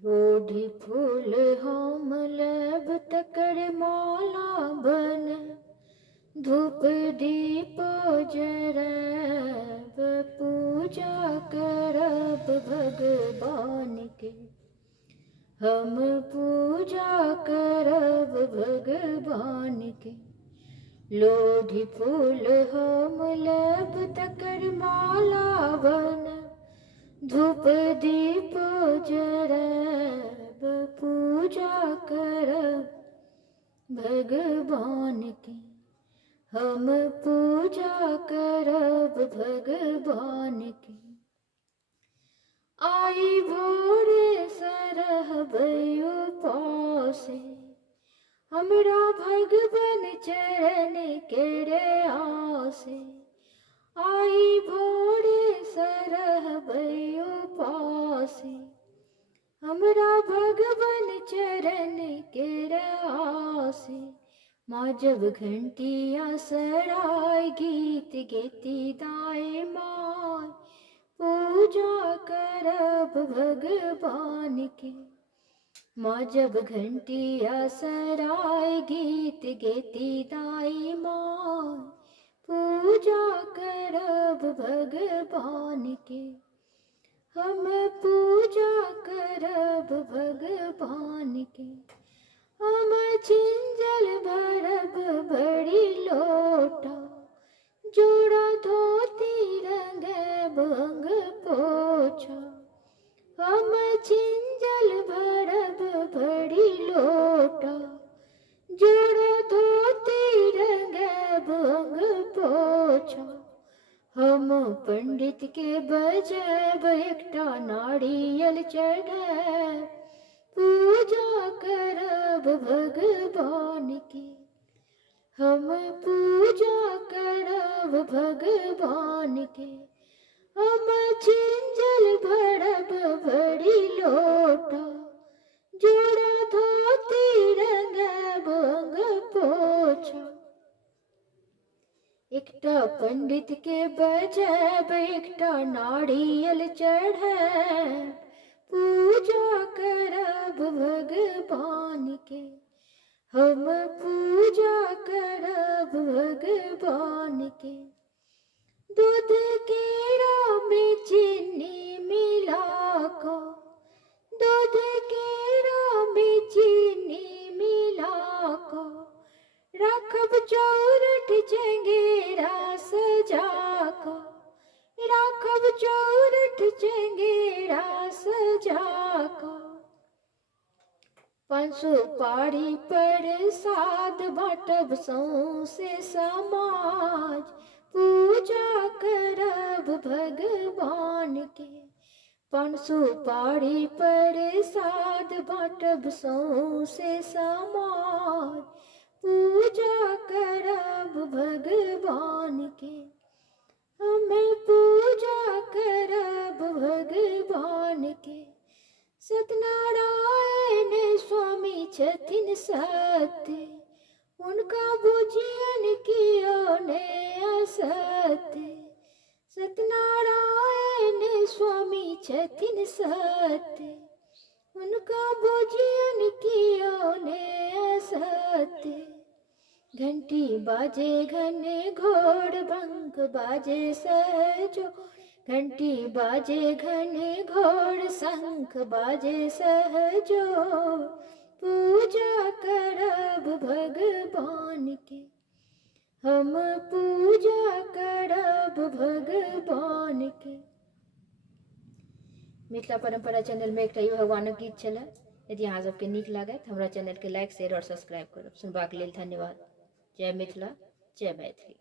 ओढ़ी फूल हम लेब तकर माला बन, धूप दीप जरब पूजा करब भगवान के। हम पूजा करब भगवान के। लोढ़ी फूल हम लेब तकर माला बन, धूप दीप जरब पूजा करब भगवान की। हम पूजा करब भगवान की। आई भोरे सरहब उपासे, हमरा भगवन चरण केरे आसे। आई भोरे सरहब उपासे, हमरा भगवन चरण केरे आसे। माँ जब घंटिया सराय गीत गेती दाए माय, पूजा करब भगवान के। माँ जब घंटिया सराय गीत गेती दाई माँ, पूजा करब भगवान के। हम पूजा करब भगवान के। हम छिंजल भरब बड़ी लोटा, जोड़ा धोती रंगब अंग पोछा। हम छिंजल भरब बड़ी लोटा, जोड़ा धोती रंगब अंग पोछा। हम पंडित के बजब एकटा नारियल चढ़ब, पूजा करब भगवान की। हम पूजा करब भगवान के। हम छिंजल भरब बड़ी लोटा, जोड़ा धोती रंगब अंग पोछा। एकटा पंडित के बजब एकटा नारियल चढ़ब, पूजा करब भगवान के। हम पूजा करब भगवान के। दूध केरा में चीनी मिला को, दूध केरा में चीनी मिला को, राखब चौरठ चंगेरा सजा को, राखब चौरठ चंगेरा सजा को। पंसु पारी प्रसाद बाँटब सौंसे समाज, पूजा करब भगवान के। पंसु पारी प्रसाद बाँटब सौंसे समाज, पूजा करब भगवान के। हम पूजा करब भगवान के। सत्यनारायण स्वामी छथिन सत्य, उनका बुझियन कियो ने असत्य। सत्यनारायण स्वामी छथिन सत्य, उनका बुझियन कियो ने असत्य। घंटी बाजे घने घोड़ बंक बाजे सहजो, घंटी बाजे घने घोड़ शंख बाजे सहजो। पूजा करब भगवान के। हम पूजा करब भगवान के। मिथिला परंपरा चैनल में एकटा भगवानक गीत छलै। यदि अहाँ सबके नीक लागत हमरा चैनल के लाइक शेयर और सब्सक्राइब करब। सुनबाक लेल धन्यवाद। जय मिथिला, जय मैथिली।